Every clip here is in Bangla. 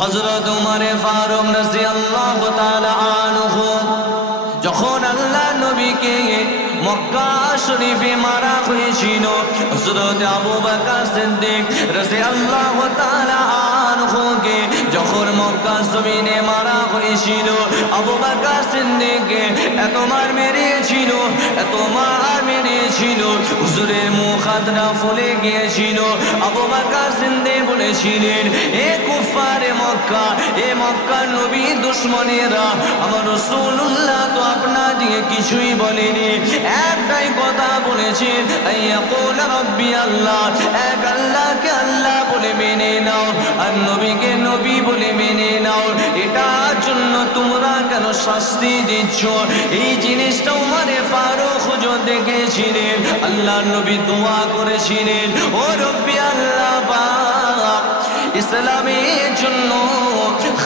হযরত উমর ফারুক রাদিয়াল্লাহু তাআলা আনহু যখন আল্লাহ নবীকে মক্কা শরীফে মারা হয়েছিল, হযরত আবু বকর সিদ্দিক রাদিয়াল্লাহু তাআলা আনহুকে যখন মক্কা জমিনে মারা হয়েছিল, আবু বকর সিদ্দিককে এত মার মেরেছিল, এত মার মেরেছিল, হুজুরের মুখ হাতটা ফুলে গিয়েছিল। আবু বকর সিদ্দিক বলেছিলেন, এ কুফারে মক্কা, এ মক্কার নবী দুশমনেরা, আমার রাসূলুল্লাহ তো আপনাদিকে কিছুই বলেনি, একটাই কথা বলেছেন, আইয়াকুল রাব্বি আল্লাহ, এক আল্লাহকে আল্লাহ বলে মেনে নাও আর নবীকে নবী বলে মেনে নাও। এটার জন্য তোমরা কেন শাস্তি দিচ্ছ? এই জিনিসটা উমরে ফারুক হুজুর দেখেছিলেন। আল্লাহর নবী দোয়া করেছিলেন, ও রব্বি আল্লাহ পাক, ইসলামের জন্য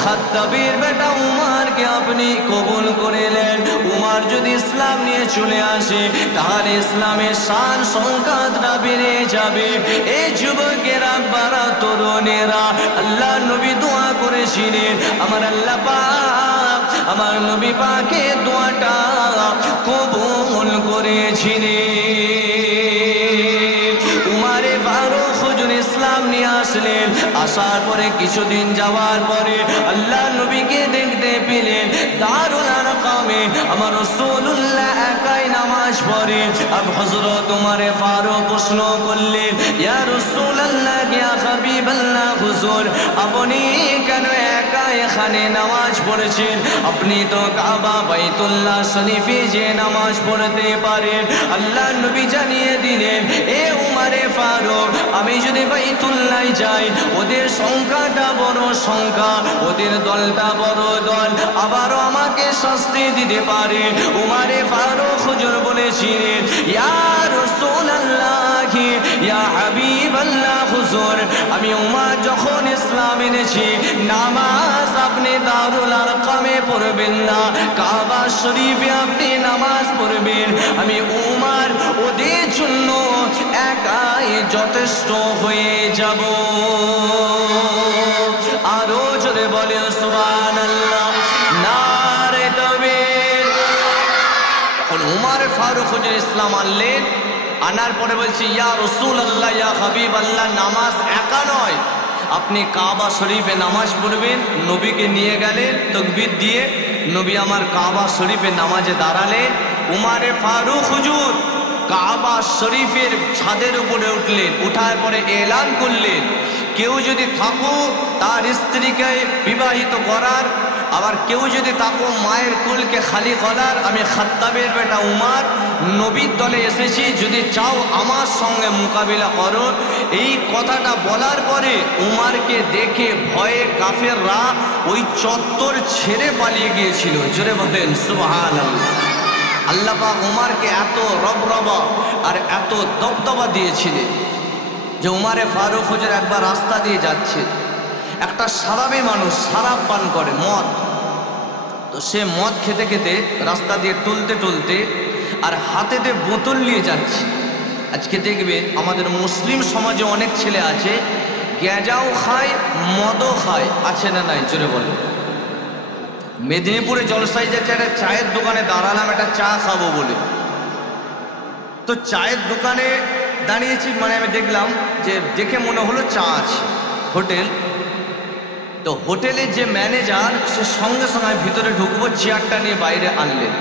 খাত্তাবের বেটা উমরকে আপনি কবুল করে নেন। উমর যদি ইসলাম নিয়ে চলে আসে তাহলে ইসলামের শান সংখ্যাটা বেড়ে যাবে। এই যুবকেরা, বারা তরুণেরা, আল্লাহ নবী দোয়া করেছিলেন, আমার আল্লাহ পাক আমার নবী পাকের দোয়াটা কবুল করেছিলেন। উমরে ফারুক হুজুর ইসলাম নিয়ে আসলেন। আসার পরে কিছুদিন যাওয়ার পরে আল্লাহ নবীকে দেখতে পেলেন দারুল আরকামে আমার রাসূলুল্লাহ একাই নামাজ পড়ে। আব হযরত উমরে ফারুক প্রশ্ন করলেন, ইয়া রাসূলুল্লাহ, ইয়া হাবিবাল্লাহ, হুজুর আপনি কেন একা এখানে নামাজ পড়েছেন? আপনি তো কাবা বাইতুল্লাহ শরীফে যে নামাজ পড়তে পারেন। আল্লাহ নবী জানিয়ে দিলেন, এ উমরে ফারুক, আমি যদি বাইতুল্লাহ যাই, ওদের সংখ্যাটা বড় সংখ্যা, ওদের দলটা বড় দল, আবারও আমাকে শাস্তি দিতে পারে। উমরে ফারুক হুজুর বলেছিলেন, ইয়া রাসূলুল্লাহ, ইয়া হাবিবাল্লাহ, হুজুর আমি উমর যখন ইসলাম এনেছি, নামাজ আপনি দারুল আরকামে পড়বেন না, কাবা শরীফে আপনি নামাজ পড়বেন। আমি উমর ওদের জন্য একাই যথেষ্ট হয়ে যাব। আরো জোরে বলে সুবহানাল্লাহ, নারে তাকবীর। তখন উমর ফারুক হুজুর ইসলাম আনলেন। আনার পরে বলছি, ইয়া রাসূলুল্লাহ, ইয়া হাবিবাল্লাহ, নামাজ একা নয়, আপনি কাবা শরীফে নামাজ পড়বেন। নবীকে নিয়ে গেলেন তাকবীর দিয়ে, নবী আমার কাবা শরীফে নামাজে দাঁড়ালেন। উমরে ফারুক হুজুর কাবা শরীফের ছাদের উপরে উঠলেন। উঠার পরে এলান করলেন, কেউ যদি থাকো তার স্ত্রীকে বিবাহিত করার, আবার কেউ যদি থাকো মায়ের কুলকে খালি করার, আমি খাত্তাবের বেটা উমর নবীর দলে এসেছি, যদি চাও আমার সঙ্গে মোকাবিলা করো। এই কথাটা বলার পরে উমরকে দেখে ভয়ে কাফেররা ওই চত্বর ছেড়ে পালিয়ে গিয়েছিল। জোরে বলেন সুবহানাল্লাহ। আল্লাহ পাক উমরকে এত রবরবা আর এত দবদবা দিয়েছিলেন যে উমরে ফারুক হুজুর একবার রাস্তা দিয়ে যাচ্ছে, একটা সারাবি মানুষ শরাব পান করে, মদ, তো সে মদ খেতে খেতে রাস্তা দিয়ে টলতে টলতে আর হাতেতে বোতল নিয়ে যাচ্ছে। আজকে দেখবে আমাদের মুসলিম সমাজে অনেক ছেলে আছে, গ্যাজাও খায়, মদও খায়, আছে না নাই? জোরে বলে। মেদিনীপুরে জলসায় যাচ্ছে, একটা চায়ের দোকানে দাঁড়ালাম একটা চা খাবো বলে, তো চায়ের দোকানে দাঁড়িয়েছি, মানে আমি দেখলাম যে দেখে মনে হলো চা আছে, হোটেল। তো হোটেলের যে ম্যানেজার, সে সঙ্গে সঙ্গে ভিতরে ঢুকবো চেয়ারটা নিয়ে বাইরে আনলেন।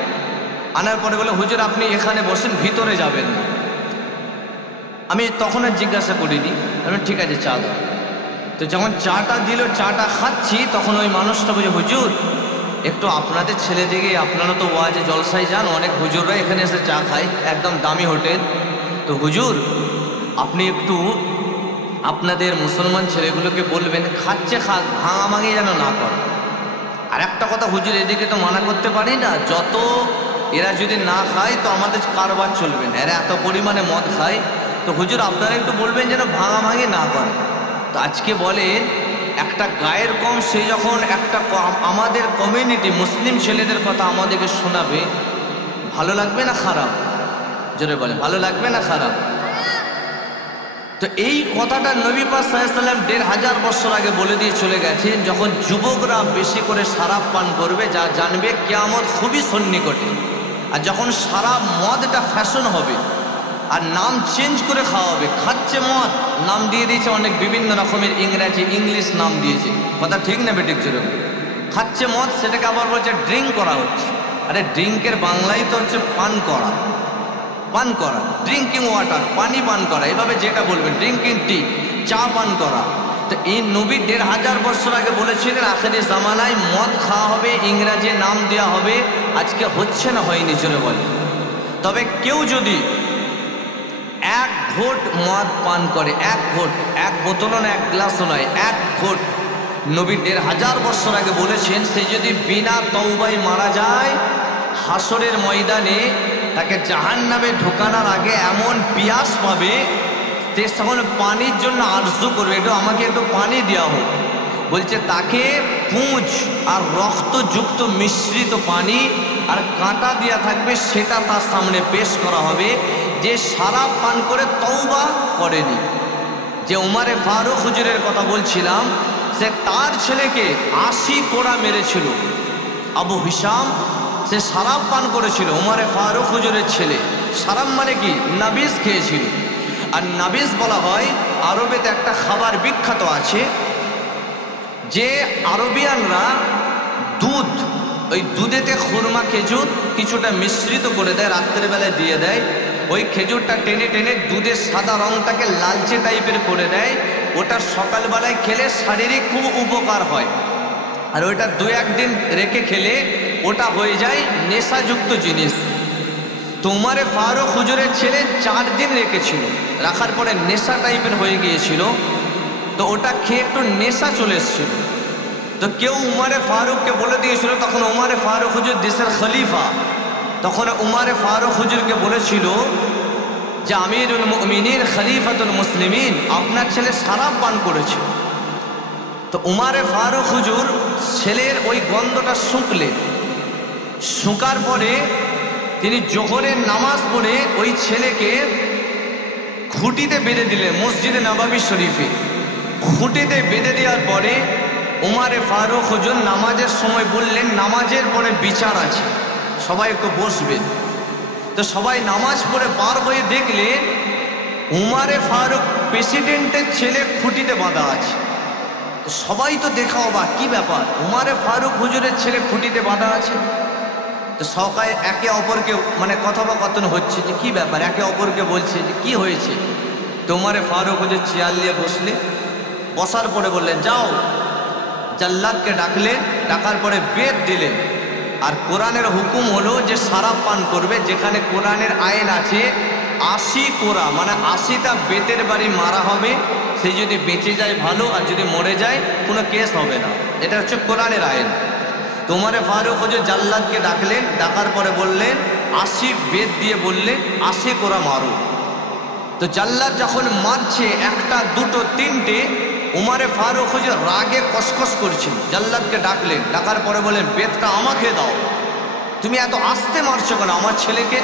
আনার পরে বলে, হুজুর আপনি এখানে বসেন, ভিতরে যাবেন না। আমি তখন আর জিজ্ঞাসা করিনি, আমি ঠিক আছে চা দাও। তো যখন চাটা দিল, চাটা খাচ্ছি, তখন ওই মানুষটা বলছে, হুজুর একটু আপনাদের ছেলে দিকে, আপনারা তো ওয়াজে জলসায় যান, অনেক হুজুররা এখানে এসে চা খায়, একদম দামি হোটেল, তো হুজুর আপনি একটু আপনাদের মুসলমান ছেলেগুলোকে বলবেন খাচ্ছে খাক, ভাঙাভাঙি যেন না করে। আর একটা কথা হুজুর, এদিকে তো মানা করতে পারি না, যত এরা যদি না খায় তো আমাদের কারবার চলবে না, এরা এত পরিমাণে মদ খায়, তো হুজুর আপনারা একটু বলবেন যেন ভাঙাভাঙি না করে। তো আজকে বলেন একটা গায়ের কম, সে যখন একটা আমাদের কমিউনিটি মুসলিম ছেলেদের কথা আমাদেরকে শোনাবে, ভালো লাগবে না খারাপ? জোরে বলে, ভালো লাগবে না খারাপ? তো এই কথাটা নবী পাক সাল্লাল্লাহু আলাইহি ওয়াসাল্লাম ১৫০০ বছর আগে বলে দিয়ে চলে গেছেন, যখন যুবকরা বেশি করে শরাব পান করবে যা জানবে কিয়ামত খুবই সন্নিকটে। আর যখন শরাব মদটা ফ্যাশন হবে আর নাম চেঞ্জ করে খাওয়া হবে, খাচ্ছে মদ নাম দিয়ে দিয়েছে অনেক বিভিন্ন রকমের ইংরেজি ইংলিশ নাম দিয়েছে, কথা ঠিক না বেঠিক জোরে? খাচ্ছে মদ, সেটাকে আবার বলছে ড্রিঙ্ক করা হচ্ছে। আরে ড্রিঙ্কের বাংলায় তো হচ্ছে পান করা, পান করা, ড্রিঙ্কিং ওয়াটার, পানি পান করা, এভাবে যেটা বলবেন ড্রিঙ্কিং টি, চা পান করা। তো এই নবী ১৫০০ বছর আগে বলেছিলেন আখেরি জামানায় মদ খাওয়া হবে, ইংরাজি নাম দেওয়া হবে। আজকে হচ্ছে না হয়নি জোরে বলে? তবে কেউ যদি এক ঘোট মদ পান করে, এক ঘোট, এক বোতলও না, এক গ্লাসও নয়, এক ঘোট, নবী ১৫০০ বছর আগে বলেছেন সে যদি বিনা তওবায় মারা যায়, হাসরের ময়দানে তাকে জাহান্নামে ঢোকানোর আগে এমন পিয়াস পাবে যে তখন পানির জন্য আরজু করবে, একটু আমাকে একটু পানি দেওয়া হোক। বলছে তাকে পুঁজ আর রক্তযুক্ত মিশ্রিত পানি আর কাঁটা দেওয়া থাকবে, সেটা তার সামনে পেশ করা হবে, যে শরাব পান করে তওবা করেনি। যে উমারে ফারুক হুজুরের কথা বলছিলাম, সে তার ছেলেকে ৮০ কোড়া মেরেছিল। আবু হিশাম, সে শরাব পান করেছিল, উমারে ফারুক হুজুরের ছেলে। শরাব মানে কি? নাবিজ খেয়েছিল। আর নাবিজ বলা হয়, আরবেতে একটা খাবার বিখ্যাত আছে, যে আরবিয়ানরা দুধ, ওই দুধেতে খুরমা খেজুর কিছুটা মিশ্রিত করে দেয়, রাত্রের বেলায় দিয়ে দেয়। ওই খেজুরটা টেনে টেনে দুধের সাদা রংটাকে লালচে টাইপের করে দেয়। ওটা সকালবেলায় খেলে শারীরিক খুব উপকার হয়। আর ওইটা ২-১ দিন রেখে খেলে ওটা হয়ে যায় নেশাযুক্ত জিনিস। তো উমারে ফারুক হুজুরের ছেলে ৪ দিন রেখেছিল, রাখার পরে নেশা টাইপের হয়ে গিয়েছিল। তো ওটা খেয়ে একটু নেশা চলে এসেছিল। তো কেউ উমারে ফারুককে বলে দিয়েছিল, তখন উমারে ফারুক হুজুর দেশের খলিফা, তখন উমারে ফারুক হুজুরকে বলেছিল যে আমিরুল মুমিনিন খলিফাতুল মুসলিমিন, আপনার ছেলে শরাব পান করেছে। তো উমারে ফারুক হুজুর ছেলের ওই গন্ধটা শুঁকলেন, শুকার পরে তিনি জোহরের নামাজ পড়ে ওই ছেলেকে খুঁটিতে বেঁধে দিলেন মসজিদে নববী শরীফে। খুঁটিতে বেঁধে দেওয়ার পরে উমারে ফারুক হুজুর নামাজের সময় বললেন, নামাজের পরে বিচার আছে, সবাই একটু বসবেন। তো সবাই নামাজ পড়ে বার হয়ে দেখলেন উমারে ফারুক প্রেসিডেন্টের ছেলে খুঁটিতে বাঁধা আছে। তো সবাই তো দেখা অবাক, কি ব্যাপার, উমারে ফারুক হুজুরের ছেলে খুঁটিতে বাঁধা আছে। তো সবাই একে অপরকে মানে কথোপকথন হচ্ছে যে কি ব্যাপার, একে অপরকে বলছে যে কি হয়েছে। তো উমারে ফারুক হুজুর চেয়ার নিয়ে বসলে, বসার পরে বললেন যাও, জাল্লাদকে ডাকলেন, ডাকার পরে বেত দিলেন। আর কোরআনের হুকুম হলো যে শরাব পান করবে, যেখানে কোরআনের আইন আছে ৮০ কোরা মানে ৮০টা বেতের বাড়ি মারা হবে। সে যদি বেঁচে যায় ভালো, আর যদি মরে যায় কোনো কেস হবে না, এটা হচ্ছে কোরআনের আইন। তোমারে ফারুক হুজুর জাল্লাদকে ডাকলেন, ডাকার পরে বললেন ৮০ বেত দিয়ে বললেন ৮০ কোরা মারো। তো জাল্লাদ যখন মারছে, একটা দুটো তিনটে, উমারে ফারুক হুজুর রাগে কসকস করছেন, জাল্লাদকে ডাকলেন, ডাকার পরে বললেন বেতটা আমাকে দাও, তুমি এত আস্তে মারছো কেন আমার ছেলেকে?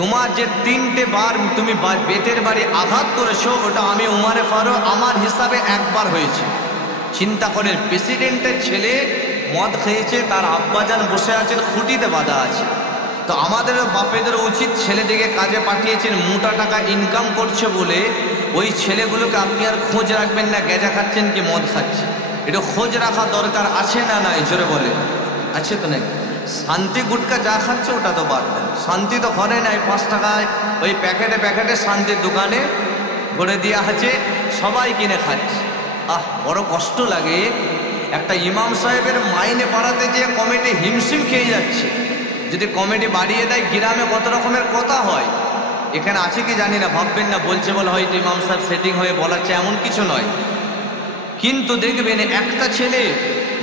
তোমার যে ৩টে বার তুমি বেতের বাড়ি আঘাত করেছো, ওটা আমি উমারে ফারুক আমার হিসাবে একবার হয়েছে। চিন্তা করেন, প্রেসিডেন্টের ছেলে মদ খেয়েছে, তার আব্বাজান বসে আছেন, খুঁটিতে বাঁধা আছে। তো আমাদের বাপেদের উচিত, ছেলেদিকে কাজে পাঠিয়েছেন, মোটা টাকা ইনকাম করছে বলে ওই ছেলেগুলোকে আপনি আর খোঁজ রাখবেন না গেজা খাচ্ছেন কি মদ খাচ্ছে, এটা খোঁজ রাখা দরকার আছে না নাই? জোরে বলে আছে তো নাকি? শান্তি গুটকা যা খাচ্ছে ওটা তো বাদ দেন, শান্তি তো ঘরে নাই, ৫ টাকায় ওই প্যাকেটে প্যাকেটে শান্তির দোকানে ভরে দেওয়া আছে, সবাই কিনে খাচ্ছে। বড় কষ্ট লাগে। একটা ইমাম সাহেবের মাইনে বাড়াতে যেয়ে কমিটি হিমশিম খেয়ে যাচ্ছে। যদি কমিটি বাড়িয়ে দেয়, গ্রামে কত রকমের কথা হয়, এখানে আছে কি জানি না, ভাববেন না বলছে বলে হয়তো ইমাম সাহেব সেটিং হয়ে বলাচ্ছে, এমন কিছু নয়। কিন্তু দেখবেন একটা ছেলে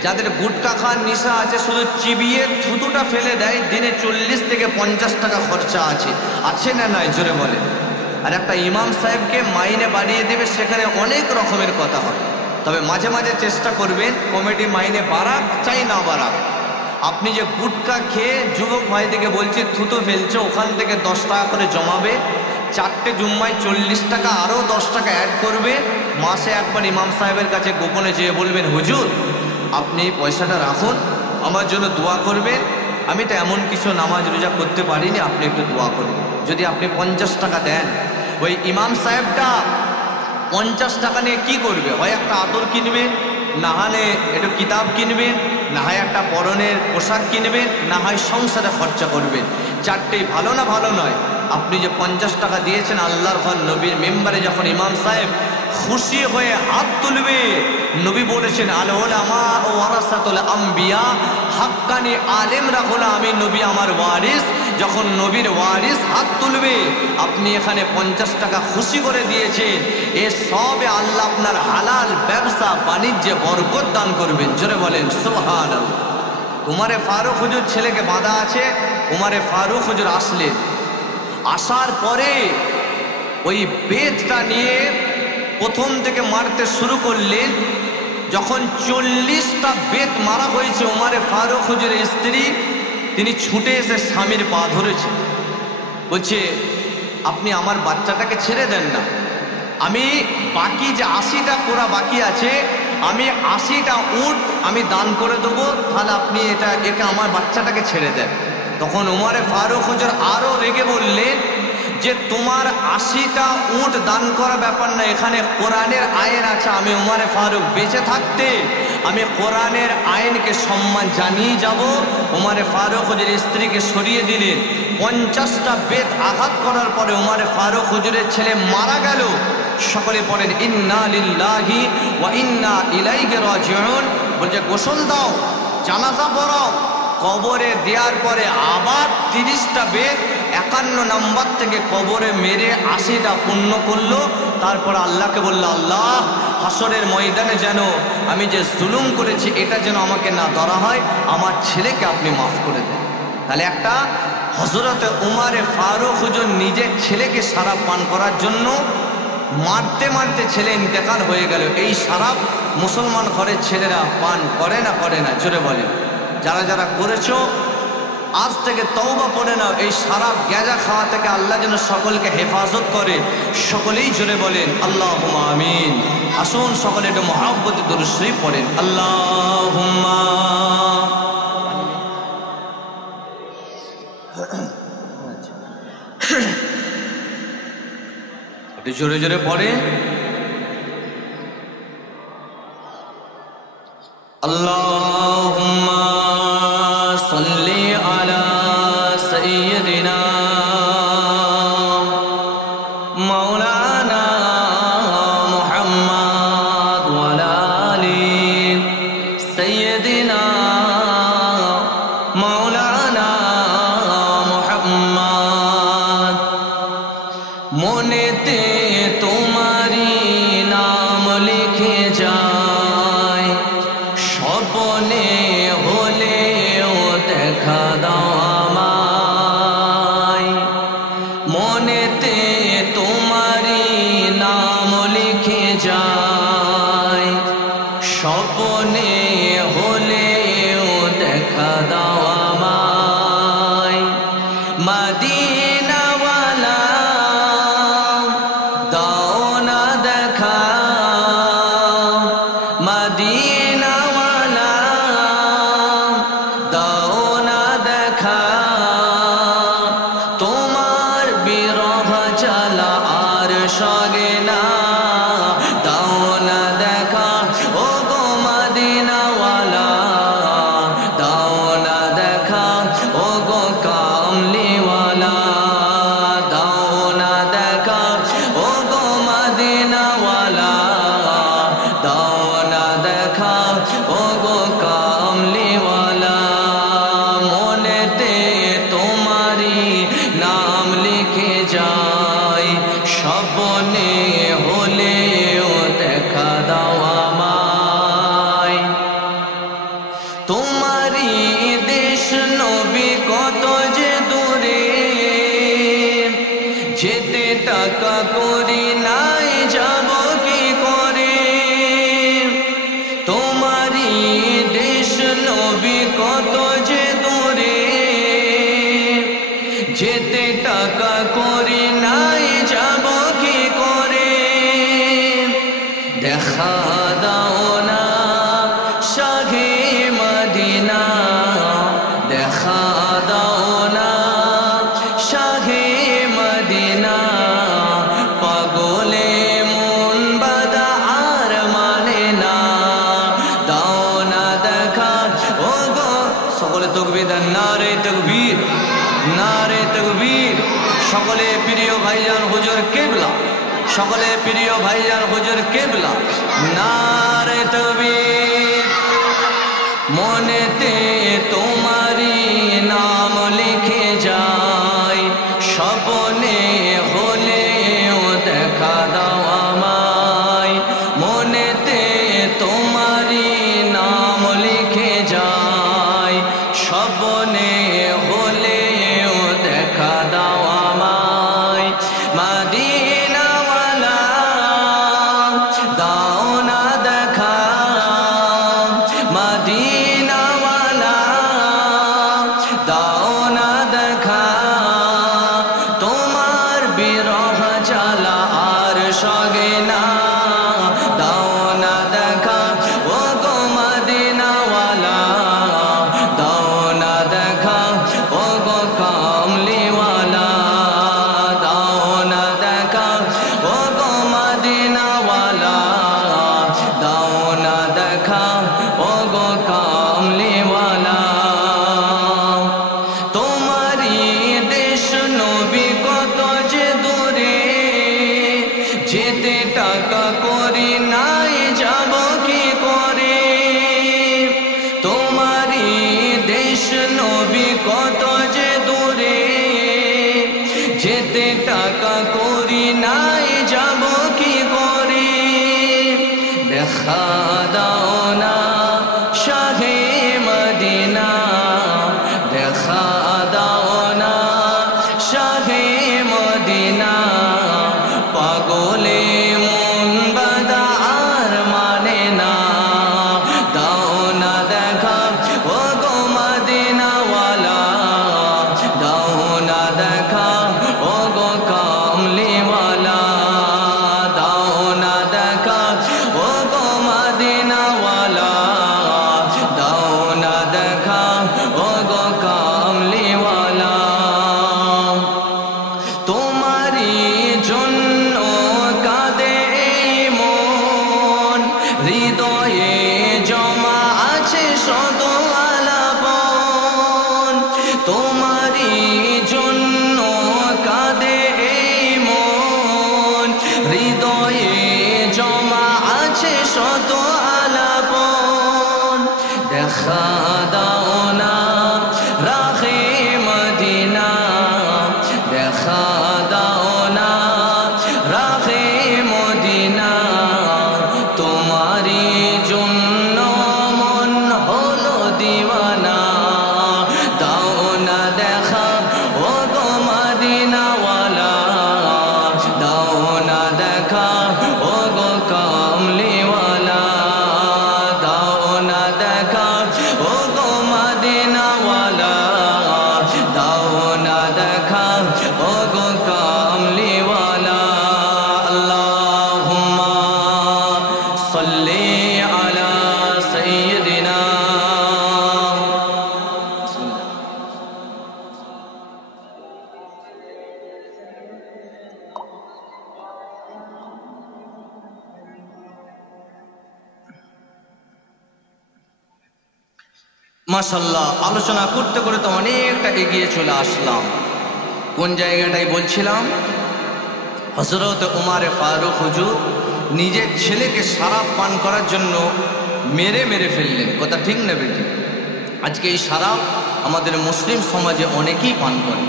যাদের গুটকা খাওয়ার নেশা আছে, শুধু চিবিয়ে থুতুটা ফেলে দেয়, দিনে ৪০ থেকে ৫০ টাকা খরচা আছে না নাই? জোরে বলে। আর একটা ইমাম সাহেবকে মাইনে বাড়িয়ে দেবে, সেখানে অনেক রকমের কথা হয়। তবে মাঝে মাঝে চেষ্টা করবেন কমিটি মাইনে বাড়াক চাই না বাড়াক, আপনি যে গুটকা খেয়ে যুবক ভাইদিকে বলছে থুতু ফেলছে, ওখান থেকে ১০ টাকা করে জমাবে, 4টে জুম্মায় 40 টাকা আরও 10 টাকা অ্যাড করবে। মাসে একবার ইমাম সাহেবের কাছে গোপনে যেয়ে বলবেন, হুজুর আপনি পয়সাটা রাখুন, আমার জন্য দোয়া করবেন, আমি তো এমন কিছু নামাজ রোজা করতে পারিনি, আপনি একটু দোয়া করবেন। যদি আপনি 50 টাকা দেন, ওই ইমাম সাহেবটা 50 টাকা নিয়ে কি করবে? হয় একটা আতর কিনবে, না হলে একটু কিতাব কিনবেন, না হয় একটা পরনের পোশাক কিনবেন, না হয় সংসারে খরচা করবেন। চারটেই ভালো না ভালো নয়? আপনি যে 50 টাকা দিয়েছেন আল্লাহর ঘর নবীর মেম্বারে, যখন ইমাম সাহেব খুশি হয়ে হাত তুলবে, নবী বলেছেন আল উলামা ওয়ারাসাতুল আম্বিয়া, হাক্কানি আলেমরা হলো আমি নবী আমার ওয়ারিস। যখন নবীর ওয়ারিস হাত তুলবে, আপনি এখানে 50 টাকা খুশি করে দিয়েছেন, এ সবে আল্লাহ আপনার হালাল ব্যবসা বাণিজ্যে বরকত দান করবেন। জোরে বলেন সুবহানাল্লাহ। উমারে ফারুক হুজুর ছেলেকে বাঁধা আছে, উমারে ফারুক হুজুর আসলেন, আসার পরে ওই বেতটা নিয়ে প্রথম থেকে মারতে শুরু করলেন। যখন 40টা বেত মারা হয়েছে, উমারে ফারুক হুজুরের স্ত্রী তিনি ছুটে এসে স্বামীর পা ধরেছে, বলছে আপনি আমার বাচ্চাটাকে ছেড়ে দেন না, আমি বাকি যে 80টা কোরা বাকি আছে, আমি 80টা উট আমি দান করে দেবো, তাহলে আপনি একে আমার বাচ্চাটাকে ছেড়ে দেন। তখন উমারে ফারুক হুজুর আরও রেগে বললেন যে তোমার 80টা উট দান করা ব্যাপার না, এখানে কোরআনের আইন আছে। আমি উমারে ফারুক বেঁচে থাকতে আমি কোরআনের আইনকে সম্মান জানিয়ে যাব। উমারে ফারুক হুজুরের স্ত্রীকে সরিয়ে দিলেন। 50টা বেত আঘাত করার পরে উমারে ফারুক হুজুরের ছেলে মারা গেল। সকলে পড়েন ইন্না লিল্লাহি ওয়া ইন্না ইলাইহি রাজিউন। বলছে গোসল দাও, জানাজা পড়াও। কবরে দেওয়ার পরে আবার 30টা বেত 51 নম্বর থেকে কবরে মেরে 80টা পূর্ণ করলো। তারপর আল্লাহকে বলল, আল্লাহ হাসরের ময়দানে যেন আমি যে জুলুম করেছি এটা যেন আমাকে না ধরা হয়, আমার ছেলেকে আপনি মাফ করে দেন। তাহলে একটা হযরতে উমারে ফারুক হুজুর নিজের ছেলেকে শরাব পান করার জন্য মারতে মারতে ছেলে ইন্তেকাল হয়ে গেল। এই শরাব মুসলমান ঘরের ছেলেরা পান করে না? করে না? জোরে বলেন। যারা যারা করেছো আজ থেকে তওবা পড়ে নাও। এই শরাব গাঁজা খাওয়া থেকে আল্লাহ যেন সকলকে হেফাজত করে। সকলেই জোরে বলেন আল্লাহুম্মা আমিন। আসুন সকলে একটু মহব্বতে দুরূদ শরীফ পড়েন। আল্লাহুম্মা একটু জোরে জোরে পড়েন। আল্লাহুম্মা সাল্লি আলা সাইয়্যিদিনা মাওলানা মুহাম্মদ ওয়া আলা আলি সাইয়্যিদিনা মাওলানা মুহাম্মদ। মনেতে তোমারি নাম লিখে যায়, স্বপ্নে হলেও দেখা দাও আমায়। মনেতে তোমারি নাম লিখে যায়, স্বপ্নে হলেও দেখা দাও আমায়। মদিনাওয়ালা দাও না দেখা, মদিনাওয়ালা দাও না দেখা। তোমার বিরহ জ্বালা আর সগে না, দাও না দেখা। ও গো মদিনাওয়ালা দাও না দেখা। ও গো কামলিওয়ালা দাও না দেখা। ও গো মদিনাওয়ালা দাও না দেখা। ও গো কামলিওয়ালা মনেতে তোমারি নাম লিখে যায়, স্বপ্নে হলেও দেখা দাও আমায়। তোমারি দেশ নবী কত যে দূরে, যেতে টাকা করি নাই যাব কি করে। তোমারি দেশ নবী কত যে দূরে, যেতে টাকা করি নাই মদিনা দেখা দাও না শাহে মদিনা পাগলে মন বাদা আর মানে না দাও না দেখা ও গো সকলে তাকবীর নারে তাকবীর নারে তাকবীর সকলে প্রিয় ভাইজান হুজুর কিবলা সকলে প্রিয় ভাইজান হুজুর কিবলা নারে তাকবীর মনেতে তোমারি নাম লিখে যাই স্বপ্নে হলেও দেখা দাও আমায় মনেতে তোমারি নাম লিখে যাই স্বপ্নে হলেও দেখা দাও আমায় মদিনাওয়ালা দাও না দেখা মদিনাওয়ালা দাও না দেখা তোমার বিরহ জ্বালা আর সগে না দাও না দেখা ও গো মদিনাওয়ালা দাও না দেখা ও গো কামলিওয়ালা দাও না দেখা ও গো মদিনাওয়ালা দাও না দেখা ও গো কামলিওয়ালা তোমারি দেশ নবী কত যে দূরে যেতে টাকা করি নাই যাব কি করে তোমারি দেশ নবী কত যে দূরে যেতে টাকা করি নাই যাব কি করে দেখা দাও না শাহে মদিনা দেখা দাও না শাহে মদিনা পাগলে মন বাদা আর মানে না দাও না দেখা ও গো মদিনাওয়ালা দাও না দেখা ও গো কামলিওয়ালা দাও না দেখা ও গো মদিনাওয়ালা দাও না দেখা ও গো কামলিওয়ালা তোমারি জন্য কাঁদে মন হৃদয়ে জমা আছে শত আলাপন তোমারি জন্য কাঁদে মন হৃদয়ে জমা আছে শত আলাপন দেখা দাও না রাখে মদিনা দেখা দাও না রাখে মদিনা তোমারি জন্য মন হলো দিওয়ানা দাও না দেখা ও গো মদিনাওয়ালা দাও না দেখা ও গো কামলিওয়ালা দাও না দেখা ও গো মদিনাওয়ালা দাও না দেখা ও গো কামলিওয়ালা আল্লাহুম্মা সাল্লি আলা সাইয়্যিদিনা মাশাআল্লাহ আলোচনা করতে করতে অনেকটা এগিয়ে চলে আসলাম কোন জায়গাটায় বলছিলাম হযরত উমর ফারুক হুজুর নিজের ছেলেকে শরাব পান করার জন্য মেরে ফেললেন কথা ঠিক না বেটি আজকে এই শরাব আমাদের মুসলিম সমাজে অনেকেই পান করে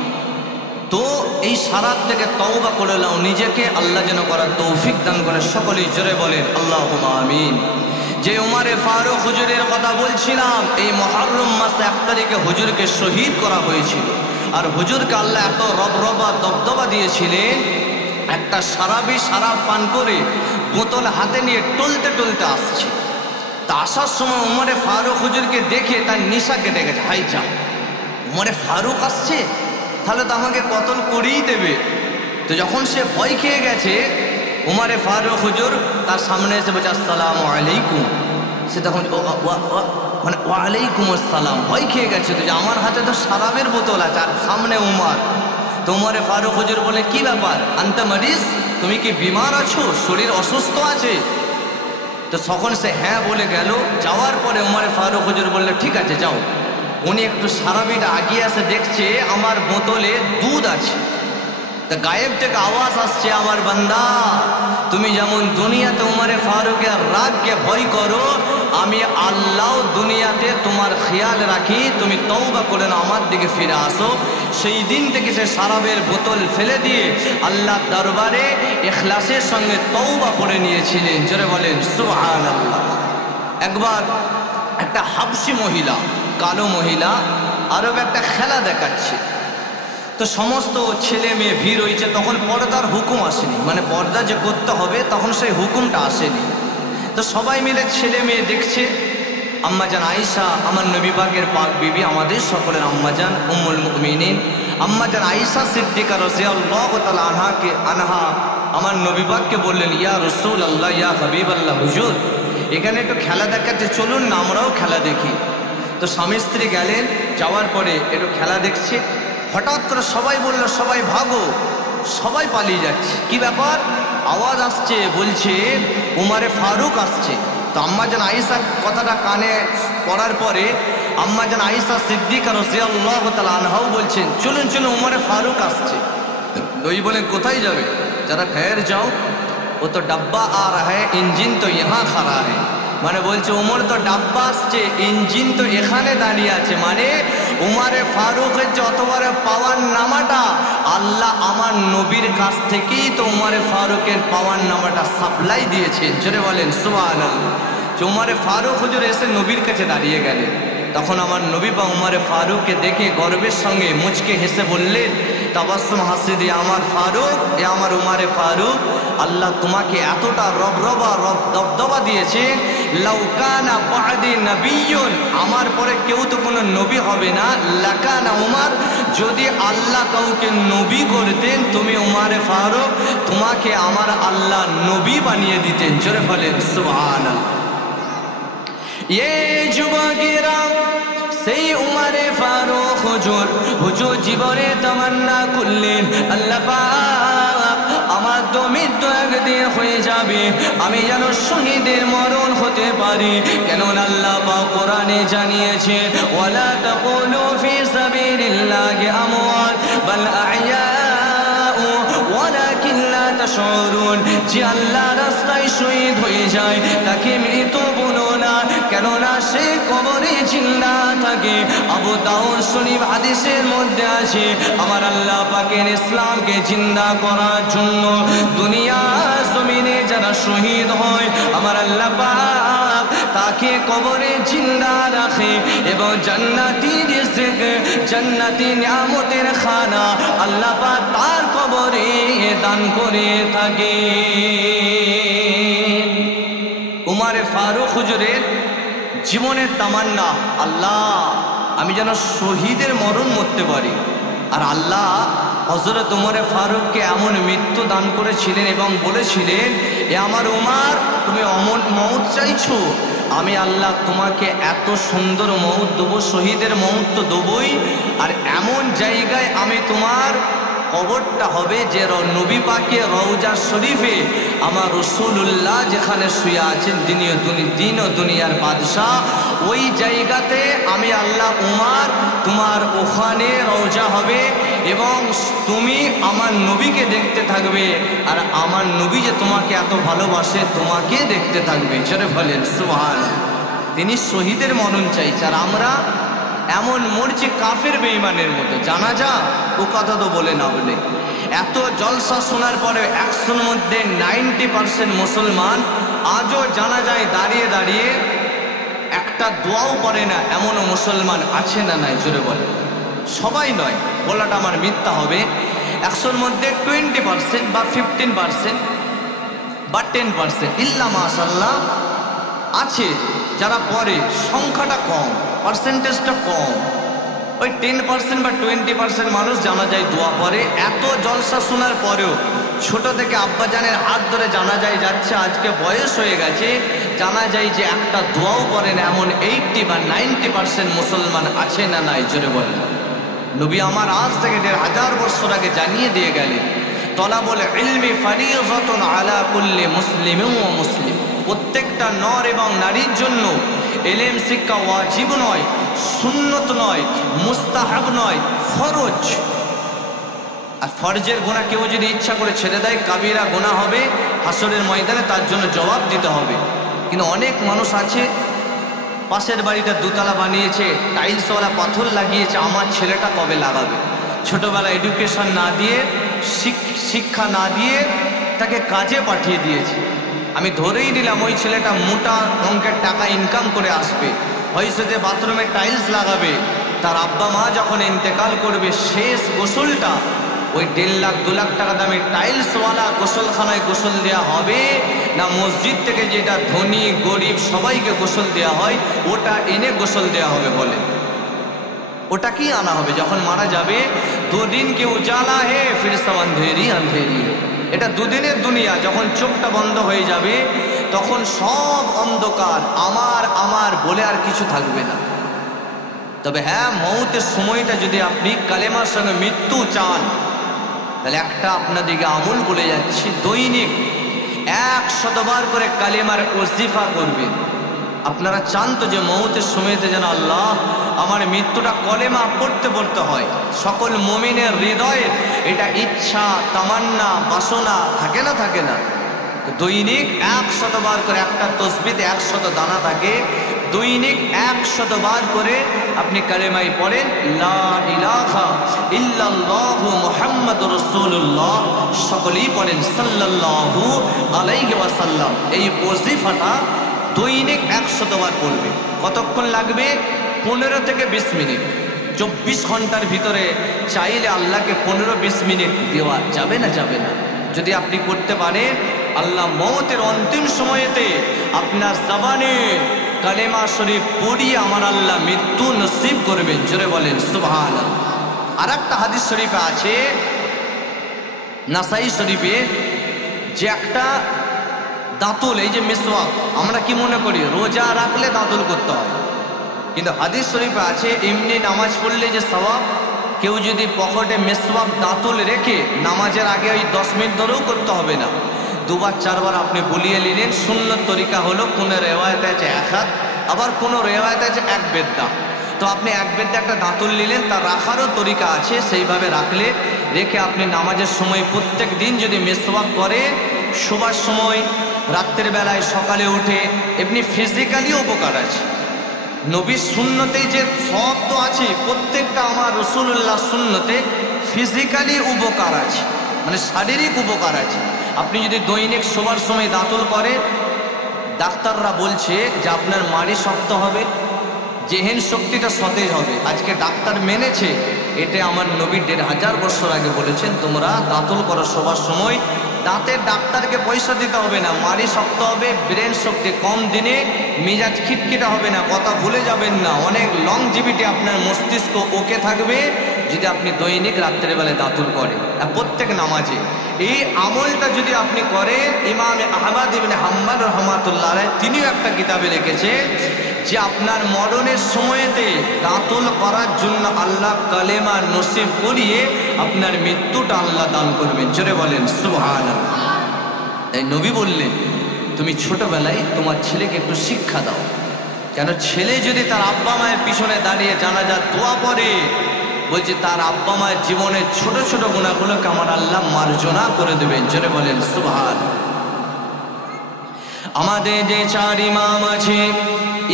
তো এই শরাব থেকে তওবা করে নাও নিজেকে আল্লাহ যেন করার তৌফিক দান করে সকলেই জোরে বলেন আল্লাহুম্মা আমিন যে উমর ফারুক হুজুরের কথা বলছিলাম এই মুহররম মাসে 1 তারিখে হুজুরকে শহীদ করা হয়েছিল আর হুজুরকে আল্লাহ এত রবরবা দবদবা দিয়েছিলেন একটা শরাবী শরাব পান করে বোতল হাতে নিয়ে টলতে টলতে আসছে তা আসার সময় উমর ফারুক হুজুরকে দেখে তার নিশা কেটে গেছে হাই যা উমর ফারুক আসছে তাহলে তো আমাকে কতল করেই দেবে তো যখন সে ভয় খেয়ে গেছে उमर फारूक हुजूर तार सामने से बचा अस्सलामु अलैकुम से तখন মানে ওয়ালাইকুম আসসালাম, ভয় খেয়ে গেছে তো যে আমার হাতে তো শরাবের বোতল আছে আর সামনে উমর। তো উমরে ফারুক হুজুর বলে কি ব্যাপার, আনতা মারিজ, তুমি কি বিমার আছো, শরীর অসুস্থ আছে? তো তখন সে হ্যাঁ বলে গেল। যাওয়ার পরে উমরে ফারুক হুজুর বললে ঠিক আছে যাও। উনি একটু সারাবিটা আগিয়ে আসে, দেখছে আমার বোতলে দুধ আছে। তা গায়েব থেকে আওয়াজ আসছে, আমার বান্দা তুমি যেমন দুনিয়াতে উমরে ফারুকের রাগকে ভয় করো, আমি আল্লাহ দুনিয়াতে তোমার খেয়াল রাখি, তুমি তওবা করে না আমার দিকে ফিরে আসো। সেই দিন থেকে সে শরাবের বোতল ফেলে দিয়ে আল্লাহ দরবারে ইখলাসের সঙ্গে তওবা করে নিয়েছিলেন। জোরে বলেন সুবহানাল্লাহ। একবার একটা হাবশি মহিলা, কালো মহিলা, আরব একটা খেলা দেখাচ্ছে। তো সমস্ত ছেলে মেয়ে ভিড় হয়েছে, তখন পর্দার হুকুম আসেনি, মানে পর্দা যে করতে হবে তখন সেই হুকুমটা আসেনি। তো সবাই মিলে ছেলে মেয়ে দেখছে। আম্মাজান আয়েশা, আমার নবী পাকের পাক বিবি, আমাদের সকলের আম্মাজান উম্মুল মুমিনিন আম্মাজান আয়েশা সিদ্দিকা রাদিয়াল্লাহু তাআলা আনহা আমার নবী পাককে বললেন, ইয়া রাসূলুল্লাহ, ইয়া হাবিবাল্লাহ, হুজুর এখানে একটু খেলা দেখাচ্ছে, চলুন না আমরাও খেলা দেখি। তো স্বামী স্ত্রী গেলেন, যাওয়ার পরে একটু খেলা দেখছে। হঠাৎ করে সবাই বলল, সবাই ভাগো, সবাই পালিয়ে যাচ্ছে। কি ব্যাপার? আওয়াজ আসছে, বলছে উমরে ফারুক আসছে। তো আম্মাজান আয়েশা কথাটা কানে পড়ার পরে আম্মাজান আয়েশা সিদ্দিকা রাদিয়াল্লাহু তাআলা আনহাও বলছেন, চলুন চলুন উমরে ফারুক আসছে। ওই বলে কোথায় যাবে? যারা ঠের যাও, ও তো ডাব্বা আ রা হ্যায়, ইঞ্জিন তো ইহা খাড়া হ্যায়। মানে বলছে উমর তো ডাব্বা আসছে, ইঞ্জিন তো এখানে দাঁড়িয়ে আছে। মানে উমরে ফারুকের যে অত বড় পাওয়ার নামাটা, আল্লাহ আমার নবীর কাছ থেকেই তো উমরে ফারুকের পাওয়ার নামাটা সাপ্লাই দিয়েছেন। জোরে বলেন সুবহানাল্লাহ। যে উমরে ফারুক হুজুর এসে নবীর কাছে দাঁড়িয়ে গেলেন, তখন আমার নবী বা উমরে ফারুককে দেখে গর্বের সঙ্গে মুচকে হেসে বললেন, তাবাসসুম হাসি দিয়ে, আমার ফারুক, এ আমার উমরে ফারুক, আল্লাহ তোমাকে এতটা রবরবা দবদবা দিয়েছে, লাউ কানা বা'দি নাবিয়্যুন, আমার পরে কেউ তো কোনো নবী হবে না, লাকানা উমর, যদি আল্লাহ কাউকে নবী করতেন তুমি উমরে ফারুক, তোমাকে আমার আল্লাহ নবী বানিয়ে দিতেন। জোরে বলেন সুবহানাল্লাহ। ये যুবকেরা সেই উমরে ফারুক হুজুর জীবনে তামান্না করলেন, আল্লাহ পাক আমার তো মৃত্যু একদিন হয়ে যাবে, আমি যেন শহীদের মরণ হতে পারি। কেননা আল্লাহ পাক কোরআনে জানিয়েছে, ওয়ালা তাকুলু ফি সাবিলিল্লাহি আমওয়াত বাল আহইয়াউ ওয়ালাকিন লা তাশউরুন, যে আল্লাহ রাস্তায় শহীদ হয়ে যায় তাকে মৃত বলো না, কেননা সে কবরে জিন্দা থাকে। আবু দাউদ শরীফ হাদিসের মধ্যে আছে, আমার আল্লাহ পাকের ইসলামকে জিন্দা করার জন্য দুনিয়া জমিনে যারা শহীদ হয়, আমার আল্লাহ পাক তাকে কবরে জিন্দা রাখে এবং জান্নাতি রিজিক, জান্নাতি নিয়ামতের খানা আল্লাহ পাক তার কবরে দান করে থাকে। উমরে ফারুক হুজুরের জীবনের তামান্না, আল্লাহ আমি যেন শহীদের মরণ মরতে পারি। আর আল্লাহ হযরত উমরে ফারুককে এমন মৃত্যু দান করেছিলেন এবং বলেছিলেন, এ আমার উমর, তুমি অমর মউত চাইছো, আমি আল্লাহ তোমাকে এত সুন্দর মউত দেবো, শহীদের মউত তো দেবই, আর এমন জায়গায় আমি তোমার কবরটা হবে যে নবী পাকে রওজা শরীফে আমার রাসূলুল্লাহ যেখানে শুয়ে আছেন, দিন ও দুনিয়ার বাদশাহ, ওই জায়গাতে আমি আল্লাহ উমর তোমার ওখানে রওজা হবে এবং তুমি আমার নবীকে দেখতে থাকবে, আর আমার নবী যে তোমাকে এত ভালোবাসে তোমাকে দেখতে থাকবে। জোরে বলেন সুবহানাল্লাহ। তিনি শহীদের মরণ চাইছে, আর আমরা এমন মরছি কাফের বেঈমানের মতো। জানাজা ও কথা তো বলে না বলে, এত জলসা শোনার পরে 100-র মধ্যে 90% মুসলমান আজও জানাজায় দাঁড়িয়ে দাঁড়িয়ে একটা দোয়াও করে না, এমনও মুসলমান আছে না নাই? জোরে বলে। সবাই নয়, বলাটা আমার মিথ্যা হবে। 100-র মধ্যে 20% বা 15% বা 10% ইল্লা মাশাআল্লাহ আছে যারা পড়ে, সংখ্যাটা কম, পার্সেন্টেজটা কম। ওই 10% বা 20% মানুষ জানা যায় দোয়া পড়ে। এত জলসা শোনার পরেও ছোট থেকে আব্বাজানের হাত ধরে জানা যায় যাচ্ছে, আজকে বয়স হয়ে গেছে, জানা যায় যে একটা দোয়াও করেন এমন 80 বা 90% মুসলমান আছে না নাই, জোরে বলেন। নবী আমার আজ থেকে 1500 বছর আগে জানিয়ে দিয়ে গেলেন, তলাবুল ইলমি ফারিযাতুন আলা কুল্লি মুসলিমিন ওয়া মুসলিম। প্রত্যেকটা নর এবং নারীর জন্য ইলম শিক্ষা ওয়াজিব নয়, সুন্নত নয়, মুস্তাহাব নয়, ফরজ। আর ফরজের গুনাহ কেউ যদি ইচ্ছা করে ছেড়ে দেয়, কাবিরা গুনাহ হবে, হাসরের ময়দানে তার জন্য জবাব দিতে হবে। কিন্তু অনেক মানুষ আছে, পাশের বাড়িটা দোতলা বানিয়েছে, টাইলসওয়ালা পাথর লাগিয়েছে, আমার ছেলেটা কবে লাগাবে। ছোটবেলা এডুকেশন না দিয়ে, শিক্ষা না দিয়ে তাকে কাজে পাঠিয়ে দিয়েছে। আমি ধরেই নিলাম ওই ছেলেটা মোটা অঙ্কের টাকা ইনকাম করে আসবে, হয়েছে যে বাথরুমে টাইলস লাগাবে। তার আব্বা মা যখন ইন্তেকাল করবে, শেষ গোসলটা ওই 1.5 লাখ 2 লাখ টাকা দামের টাইলসওয়ালা গোসলখানায় গোসল দেওয়া হবে, না মসজিদ থেকে যেটা ধনী গরিব সবাইকে গোসল দেওয়া হয় ওটা এনে গোসল দেওয়া হবে? বলে ওটা কি আনা হবে? যখন মারা যাবে, 2 दिन के उजाला है फिर सब अंधेरी अंधेरी। এটা 2 দিনের দুনিয়া। যখন চোখটা বন্ধ হয়ে যাবে তখন সব অন্ধকার, আমার আমার বলে আর কিছু থাকবে না। তবে হ্যাঁ, মৌতের সময়টা যদি আপনি কালেমার সঙ্গে মৃত্যু চান, তাহলে একটা আপনাদেরকে আমল বলে যাচ্ছি, দৈনিক 100 বার করে কালেমার ওজিফা করবেন। আপনারা চান তো যে মৌতের সময়তে যেন আল্লাহ আমার মৃত্যুটা কলেমা পড়তে পড়তে হয়। সকল মুমিনের হৃদয়ে এটা ইচ্ছা, তামান্না, বাসনা থাকে না? থাকে না? দৈনিক 100 বার করে, একটা তসবিতে 100 দানা থাকে, দৈনিক 100 বার করে আপনি কালেমাই পড়েন, লা ইলাহা ইল্লাল্লাহু মুহাম্মাদুর রাসূলুল্লাহ। সকলেই পড়েন সাল্লাল্লাহু আলাইহি ওয়াসাল্লাম। এই ওজিফাটা দৈনিক 100 বার পড়বে। কতক্ষণ লাগবে? 15 থেকে 20 মিনিট। 24 ঘন্টার ভিতরে চাইলে আল্লাহকে 15-20 মিনিট দেওয়া যাবে না? যাবে না। যদি আপনি করতে পারেন, আল্লাহ মওতের অন্তিম সময়েতে আপনার জবানে কালেমা শরীফ পড়িয়ে আমার আল্লাহ মৃত্যু নসিব করবেন। জোরে বলেন সুবহানাল্লাহ। আর একটা হাদিস শরীফে আছে, নাসাই শরীফে, যে একটা দাঁতুল, এই যে মিসওয়াক, আমরা কি মনে করি রোজা রাখলে দাঁতুল করতে হয়, কিন্তু হাদিস শরীফে আছে এমনি নামাজ পড়লে যে সওয়াব, কেউ যদি পকেটে মিসওয়াক দাঁতুল রেখে নামাজের আগে ওই 10 মিনিট ধরেও করতে হবে না, 2 বার 4 বার আপনি বলিয়ে নিলেন। সুন্নত তরিকা হলো, কোনো রেওয়ায়েতে আছে 1 হাত, আবার কোনো রেওয়ায়েতে আছে 1 বেদ্দা। তো আপনি 1 বেদ্দা একটা দাঁতুল নিলেন, তার রাখারও তরিকা আছে, সেইভাবে রেখে আপনি নামাজের সময় প্রত্যেক দিন যদি মিসওয়াক করে, শোবার সময়, রাত্রের বেলায়, সকালে উঠে, এমনি ফিজিক্যালিও উপকার আছে। নবীর সুন্নতে যে সব তো আছে, প্রত্যেকটা আমার রাসূলুল্লাহ সুন্নতে ফিজিক্যালি উপকার আছে, মানে শারীরিক উপকার আছে। আপনি যদি দৈনিক শোবার সময় দাঁতুল করেন, ডাক্তাররা বলছে যে আপনার মাড়ি শক্ত হবে, জেহেন শক্তিটা সতেজ হবে। আজকে ডাক্তার মেনেছে, এটা আমার নবী 1500 বছর আগে বলেছেন, তোমরা দাঁতুল করো শোবার সময়। দাঁতের ডাক্তারকে পয়সা দিতে হবে না, মাড়ি শক্ত হবে, ব্রেন শক্তি, কম দিনে মেজাজ খিটখিটা হবে না, কথা ভুলে যাবেন না, অনেক লংজিভিটি, আপনার মস্তিষ্ক ওকে থাকবে যদি আপনি দৈনিক রাত্রের বেলায় দাঁতুল করেন। প্রত্যেক নামাজে এই আমলটা যদি আপনি করেন, ইমাম আহমদ ইবনে হাম্বল রাহমাতুল্লাহ আলাইহি তিনিও একটা কিতাবে লিখেছেন যে আপনার মরণের সময়তে দাঁতুল করার জন্য আল্লাহ কালেমা নসিব করিয়ে আপনার মৃত্যুটা আল্লাহ দান করবেন। জোরে বলেন সুবহানাল্লাহ। তাই নবী বললেন, তুমি ছোটবেলায় তোমার ছেলেকে একটু শিক্ষা দাও। কেন? ছেলে যদি তার আব্বা মায়ের পিছনে দাঁড়িয়ে জানাজার দোয়া পড়ে, বলছে তার আব্বা মায়ের জীবনের ছোট ছোট গুনাহগুলোকে আমার আল্লাহ মার্জনা করে দেবেন। জোরে বলেন সুবহানাল্লাহ। আমাদের যে 4 ইমাম আছে,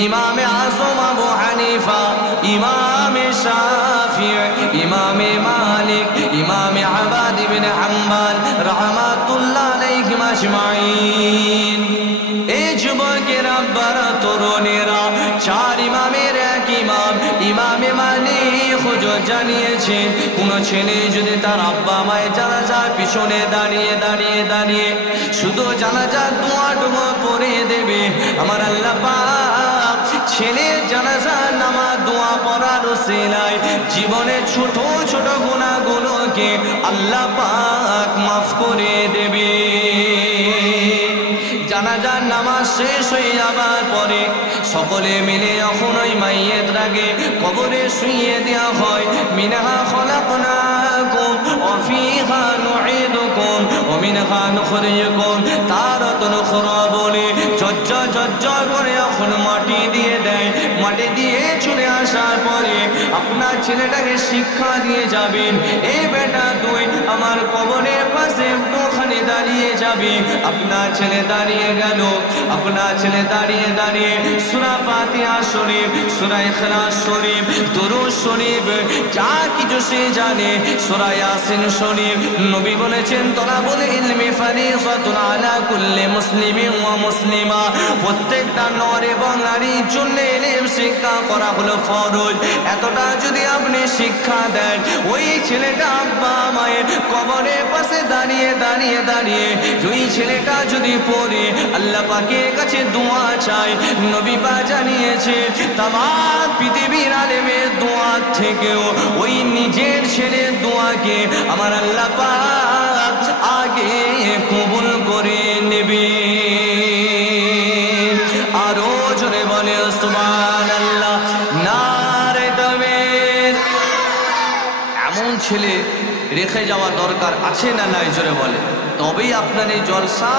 ইমামে আযম আবু হানিফা, ইমামে শাফিঈ, ইমামে মালিক, ইমামে আহমদ ইবনে হাম্বল রাহমাতুল্লাহ আলাইহিম আজমাইন। এই যুবকেরা, বারা তরুণেরা, 4 ইমামের এক ইমাম, ইমামে মালিক হুজুর জানিয়েছেন, কোন ছেলে যদি তার আব্বা মায়ের জানাজার পিছনে দাঁড়িয়ে শুধু জানাজার দোয়া পড়ে দেবে, আমার আল্লাহ পাক ছেলের জানাজার নামাজ দোয়া পড়ার ওসিলায় জীবনের ছোট ছোট গুনাহগুলোকে আল্লাহ পাক মাফ করে দেবে। জানাজার নামাজ শেষ হয়ে যাবার পরে সকলে মিলে যখন ওই মাইয়েতটাকে কবরে শুইয়ে দেওয়া হয়, মিনহা খলাকনাকুম ওয়া ফিহা নুঈদুকুম ওয়া মিনহা নুখরিজুকুম তারাতান উখরা বলে ঝরঝর করে এখন মাটি দিয়ে দেয়। মাটি দিয়ে চলে আসার পরে আপনার ছেলেটাকে শিক্ষা দিয়ে যাবেন, এই বেটা তুই আমার কবরের পাশে একটুখানি দাঁড়িয়ে যাবি। আপনার ছেলে দাঁড়িয়ে গেল। আপনার ছেলে দাঁড়িয়ে দাঁড়িয়ে সূরা ফাতিহা শরীফ, সূরা ইখলাস শরীফ, দুরূদ শরীফ যা কিছু সে জানে, সূরা ইয়াসিন শরীফ। নবী বলেছেন তলাবুল ইলমি ফারিযাতুন আলা কুল্লি মুসলিমিন ওয়া মুসলিমা, প্রত্যেকটা নর এবং নারীর জন্য ইলম শিক্ষা করা হলো ফরজ। এতটা যদি আপনি শিক্ষা দেন, ওই ছেলেটা আব্বা মায়ের কবরের পাশে দাঁড়িয়ে দাঁড়িয়ে দাঁড়িয়ে ওই ছেলেটা যদি পড়ে আল্লাহ পাকের কাছে দোয়া চায়, নবী পাক জানিয়েছে তামাম পৃথিবীর আলেমের দোয়া থেকেও ওই নিজের ছেলের দোয়াকে আমার আল্লাহ পাক আগে কবুল করে নেবে। আরো জোরে বলে সুবহানাল্লাহ, নারে তাকবীর। এমন ছেলে রেখে যাওয়া দরকার আছে না নাই? জোরে বলে। তবেই আপনার এই জলসা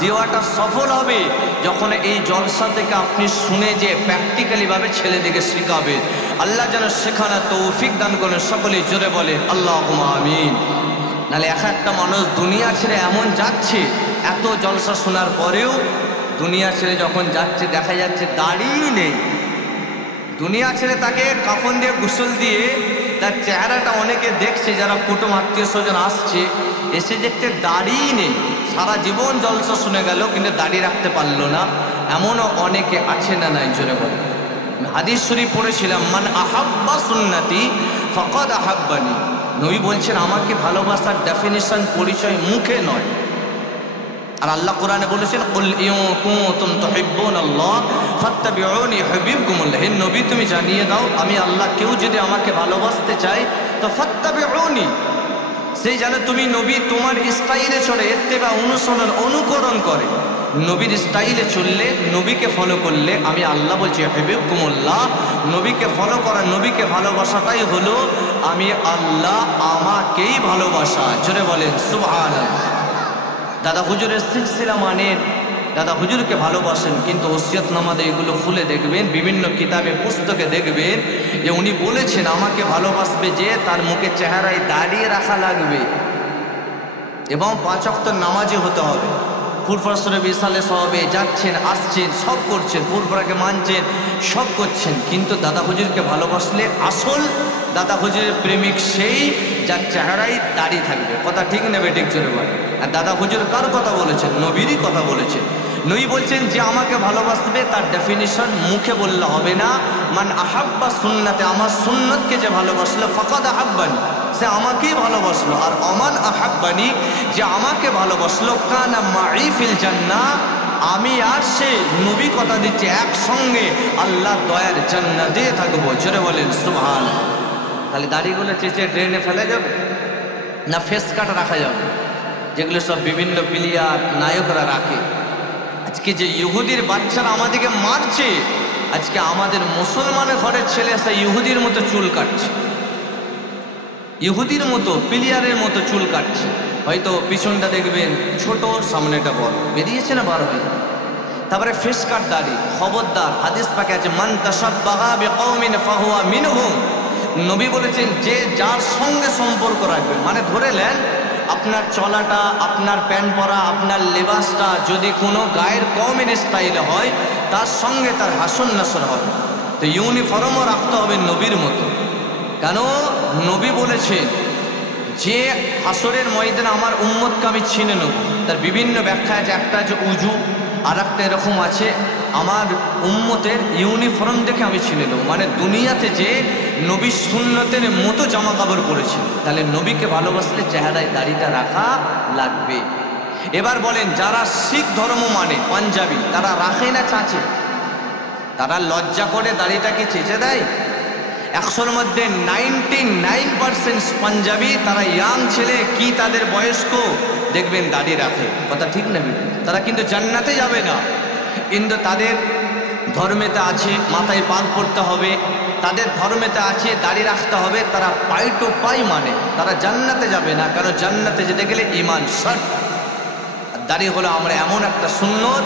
দেওয়াটা সফল হবে, যখন এই জলসা থেকে আপনি শুনে যে প্র্যাকটিক্যালি ভাবে ছেলেদেরকে শেখাবে। আল্লাহ যেন শেখানোর তৌফিক দান করেন। সকলেই জোরে বলে আল্লাহুম্মা আমিন। নাহলে একটা মানুষ দুনিয়া ছেড়ে এমন যাচ্ছে, এত জলসা শোনার পরেও দুনিয়া ছেড়ে যখন যাচ্ছে দেখা যাচ্ছে দাড়ি নেই। দুনিয়া ছেড়ে তাকে কাফন দিয়ে গোসল দিয়ে তার চেহারাটা অনেকে দেখছে, যারা কুটুম আত্মীয় স্বজন আসছে, এসে দেখতে দাড়ি নেই। সারা জীবন জলসা শুনে গেল কিন্তু দাড়ি রাখতে পারলো না। এমনও অনেকে আছে না নাই? জোরে বলে। হাদিস শরীফ পড়েছিলাম, মান আহাব্বা সুন্নতি ফাকাদ আহাব্বানি। নবী বলছেন আমাকে ভালোবাসার ডেফিনিশন পরিচয় মুখে নয়। আর আল্লাহ কোরআনে বলেছেন কুল ইন কুনতুম তুহিব্বুনাল্লাহ ফাত্তাবিউনি ইউহিব্বুকুমুল্লাহ। হে নবী তুমি জানিয়ে দাও আমি আল্লাহ, কেউ যদি আমাকে ভালোবাসতে চায় তো ফাত্তাবিউনি, সেই জানে তুমি নবী তোমার স্টাইলে চলে ইত্তেবা অনুকরণ করে, নবীর স্টাইলে চললে, নবীকে ফলো করলে আমি আল্লাহ বলছি ইউহিব্বুকুমুল্লাহ। নবীকে ফলো করা, নবীকে ভালোবাসাটাই হলো আমি আল্লাহ আমাকেই ভালোবাসা। জোরে বলেন সুবহানাল্লাহ। দাদা হুজুরের সিলসিলা মানেন, দাদা হুজুরকে ভালোবাসেন, কিন্তু ওসিয়তনামাতে এগুলো খুলে দেখবেন, বিভিন্ন কিতাবে পুস্তকে দেখবেন যে উনি বলেছেন আমাকে ভালোবাসবে যে তার মুখে চেহারায় দাঁড়িয়ে রাখা লাগবে এবং 5 ওয়াক্ত নামাজি হতে হবে। ফুরফুরা বিশালে সবে যাচ্ছেন আসছেন সব করছেন, ফুরফুরাকে মানছেন সব করছেন, কিন্তু দাদা হুজুরকে ভালোবাসলে আসল দাদা হুজুরের প্রেমিক সেই যার চেহারায় দাঁড়িয়ে থাকবে। কথা ঠিক নেবে ঠিক জোরে বলে। আর দাদা হুজুর কার কথা বলেছেন? নবীরই কথা বলেছেন। নবী বলছেন যে আমাকে ভালোবাসবে তার ডেফিনিশন মুখে বললে হবে না। মান আহাব্বা সুন্নতে, আমার সুন্নতকে যে ভালোবাসলো ফাকাদ আহাব্বানি, সে আমাকেই ভালোবাসলো। আর অমান আহাব্বানি, যে আমাকে ভালোবাসলো কানা মাই ফিল জান্নাহ, আমি আর সে নবী কথা দিচ্ছে একসঙ্গে আল্লাহ দয়ার জান্নাতে থাকবো। জোরে বলেন সুবহানাল্লাহ। তাহলে দাড়িগুলো চেঁচে ড্রেনে ফেলা যাবে না ফেস কাট রাখা যাবে, যেগুলো সব বিভিন্ন প্লেয়ার নায়করা রাখে। আজকে যে ইহুদির বাচ্চারা আমাদেরকে মারছে, আজকে আমাদের মুসলমানের ঘরের ছেলে এসে ইহুদির মতো চুল কাটছে, ইহুদির মতো প্লেয়ারের মতো চুল কাটছে। হয়তো পিছনটা দেখবেন ছোট, সামনেটা বড়, বেরিয়েছে না বার হয়ে। তারপরে ফেস কাট দাড়ি। খবরদার, হাদিস পাকে আছে মান তাশাব্বাহা বিকওমিন ফাহুয়া মিনহুম। নবী বলেছেন যে যার সঙ্গে সম্পর্ক রাখবে, মানে ধরে নেন আপনার চলাটা, আপনার প্যান্ট পরা, আপনার লেবাসটা যদি কোনো গায়ের কওমের স্টাইলে হয়, তার সঙ্গে তার হাসন নাসর হবে। তো ইউনিফর্মও রাখতে হবে নবীর মতো। কেন? নবী বলেছেন যে হাসরের ময়দানে আমার উম্মতকে আমি চিনে নেব। তার বিভিন্ন ব্যাখ্যা আছে, একটা আছে উজু, আর একটা এরকম আছে আমার উম্মতের ইউনিফর্ম দেখে আমি চিনে নেব। মানে দুনিয়াতে যে নবী সুন্নতের মতো জামা কাপড় পরেছে, তাহলে নবীকে ভালোবাসলে চেহারায় দাড়িটা রাখা লাগবে। এবার বলেন যারা শিখ ধর্ম মানে পাঞ্জাবি, তারা রাখে না চাচে? তারা লজ্জা করে দাড়িটাকে চেঁচে দেয়। 100-র মধ্যে 99% পাঞ্জাবি, তারা ইয়াং ছেলে কি তাদের বয়স্ক দেখবেন দাড়ি রাখে। কথা ঠিক নেবে? তারা কিন্তু জান্নাতে যাবে না। কিন্তু তাদের ধর্মেতে আছে মাথায় পাক পড়তে হবে, তাদের ধর্মেতে আছে দাড়ি রাখতে হবে, তারা পাই টু পাই মানে তারা জান্নাতে যাবে না, কারণ জান্নাতে যেতে গেলে ঈমান শর্ত। দাড়ি হলো আমরা এমন একটা সুন্নত,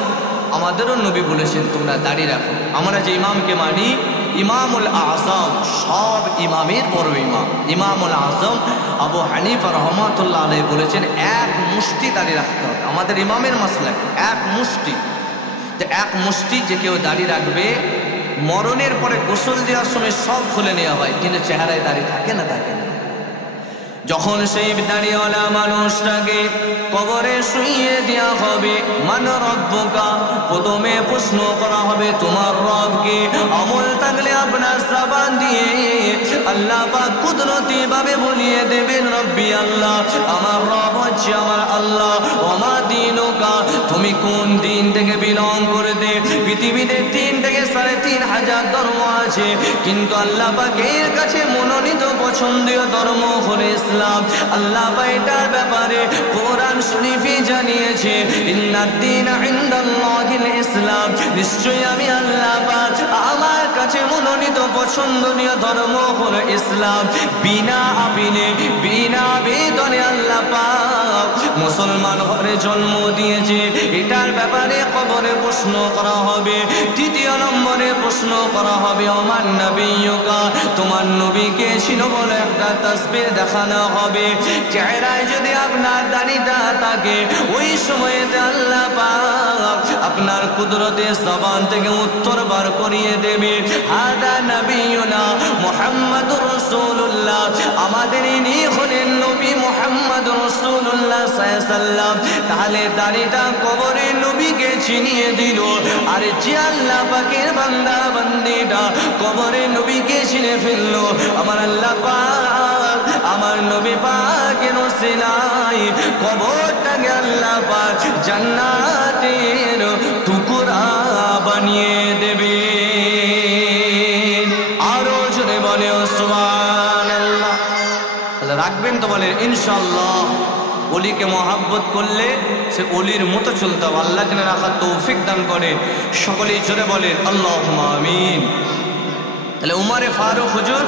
আমাদেরও নবী বলেছেন তোমরা দাড়ি রাখো। আমরা যে ইমামকে মানি ইমামুল আজম, সব ইমামের বড় ইমাম ইমামুল আজম আবু হানিফা রহমাতুল্লাহ আলাইহি বলেছেন এক মুষ্টি দাড়ি রাখতে হবে। আমাদের ইমামের মাসলাক এক মুষ্টি, যে এক মুষ্টি যে কেউ দাড়ি রাখবে মরণের পরে গোসল দেওয়ার সময় সব খুলে নেওয়া হয়, কিন্তু চেহারায় দাড়ি থাকে না, থাকে না। যখন সেই দাড়িওয়ালা মানুষটাকে কবরে শুইয়ে দেওয়া হবে, মান রব্বুকা, প্রথমে প্রশ্ন করা হবে তোমার রবকে। আমল থাকলে আপনার জবান দিয়ে আল্লাহ পাক কুদরতি ভাবে বলিয়ে দেবেন রব্বি আল্লাহ, আমার রব হচ্ছে আমার আল্লাহ। ওমা দিনুকা, তুমি কোন দিন থেকে বিলং করতে? পৃথিবীতে 3 থেকে 3.5 ধর্ম আছে, কিন্তু আল্লাহ পাকের কাছে মনোনীত পছন্দীয় ধর্ম হলো ইসলাম। আল্লাহ পাক এটার ব্যাপারে কোরআন শরীফে জানিয়েছে ইন্নাদ-দীনা ইনদাল্লাহিল ইসলাম, নিশ্চয়ই আমি আল্লাহ পাক আমার কাছে মনোনীত পছন্দনীয় ধর্ম হলো ইসলাম। বিনা আপিলে বিনা বেতনে আল্লাহ পাক মুসলমান ঘরে জন্ম দিয়েছে, এটার ব্যাপারে কবরে প্রশ্ন করা হবে। তৃতীয় নম্বরে প্রশ্ন করা হবে ওমান নবিয়্যুকা, তোমার নবী কে ছিল বলে একটা তাসবিহ দেখানো হবে। চেহারায় যদি আপনার দাড়িটা থাকে, ওই সময়তে আল্লাহ পাক আপনার কুদরতে জবান থেকে উত্তর বার করিয়ে দেবে হাদা নবিয়ুনা মুহাম্মাদুর রাসূলুল্লাহ, আমাদের ইনি হলেন নবী মুহাম্মদুর রাসূলুল্লাহ সাল্লাল্লাহু আলাইহি ওয়াসাল্লাম। তাহলে দাড়িটা কবরে নবীকে চিনিয়ে দিল। আর যে আল্লাহ পাকের বান্দা বান্দিটা কবরে নবীকে চিনে ফেললো, আমার আল্লাহ পাক আমার নবী পাকের ওসিলায় কবরটাকে আল্লাহ পাক জান্নাতের টুকরা বানিয়ে দেবে। আরো জোরে বলে সুবহানাল্লাহ। তাহলে রাখবেন তো, বলেন ইনশাআল্লাহ। ওলিকে মহাব্বত করলে সে ওলির মতো চলতে হবে। আল্লাহ যেন রাখার তৌফিক দান করে। সকলেই জোরে বলেন আল্লাহুম্মা আমিন। তাহলে উমরে ফারুক হুজুর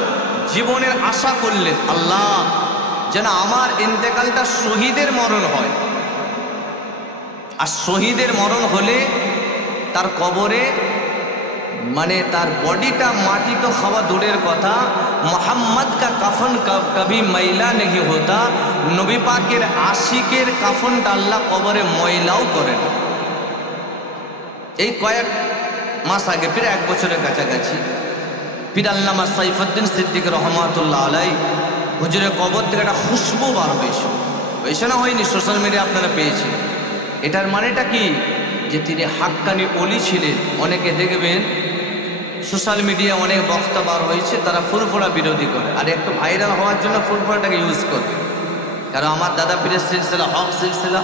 জীবনের আশা করলেন আল্লাহ যেন আমার ইন্তেকালটা শহীদের মরণ হয়, আর শহীদের মরণ হলে তার কবরে মানে তার বডিটা মাটি তো খাওয়া দূরের কথা, মোহাম্মদ কা কাফন কবি ময়লা নেই হতা, নবী পাকের আশিকের কাফনটা আল্লাহ কবরে ময়লাও করেন। এই কয়েক মাস আগে, প্রায় 1 বছরের কাছাকাছি, পীর আল্লামা সাইফুদ্দিন সিদ্দিক রহমাতুল্লাহ আলাই হুজুরের কবর থেকে একটা খুশবু বার হয়েছে না, হয়নি? সোশ্যাল মিডিয়া আপনারা পেয়েছেন। এটার মানেটা কি? যে তিনি হাক্কানি ওলি ছিলেন। অনেকে দেখবেন সোশ্যাল মিডিয়া অনেক বক্তা বার হয়েছে, তারা ফুরফুরা বিরোধী করে, আর একটু ভাইরাল হওয়ার জন্য ফুরফুরাটাকে ইউজ করে। কারণ আমার দাদা পীরের সিলসিলা হক সিলসিলা,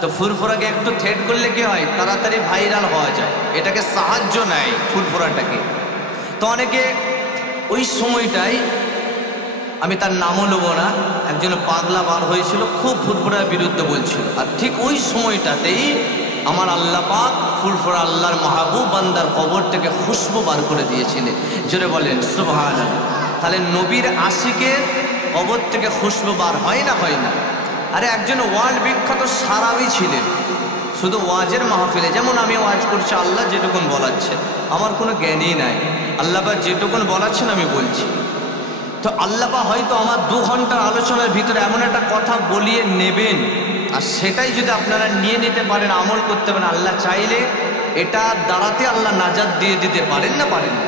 তো ফুরফুরাকে একটু থ্রেড করলে কি হয়, তাড়াতাড়ি ভাইরাল হওয়া যায়, এটাকে সাহায্য নেয় ফুরফুরাটাকে। তো অনেকে ওই সময়টাই, আমি তার নামও নেব না, একজন পাগলা বার হয়েছিল, খুব ফুরফুরার বিরুদ্ধে বলছিল। আর ঠিক ওই সময়টাতেই আমার আল্লাহ পাক ফুরফুরা আল্লাহর মাহবুব বান্দার কবর থেকে খুশবু বার করে দিয়েছিলেন। জোরে বলেন সুবহানাল্লাহ। তাহলে নবীর আশিকের কবর থেকে খুশবু বার হয় না, হয় না? আরে একজন ওয়ার্ল্ড বিখ্যাত সারাবি ছিলেন, শুধু ওয়াজের মাহফিলে, যেমন আমি ওয়াজ করছি, আল্লাহ যেটুকুন বলাচ্ছেন, আমার কোনো জ্ঞানই নাই, আল্লাহ পাক যেটুকুন বলাচ্ছেন আমি বলছি। তো আল্লাহ পাক হয়তো আমার 2 ঘন্টার আলোচনার ভিতরে এমন একটা কথা বলিয়ে নেবেন, আর সেটাই যদি আপনারা নিয়ে নিতে পারেন, আমল করতে পারেন, আল্লাহ চাইলে এটা দাঁড়াতে আল্লাহ নাজাত দিয়ে দিতে পারেন না, পারেন না?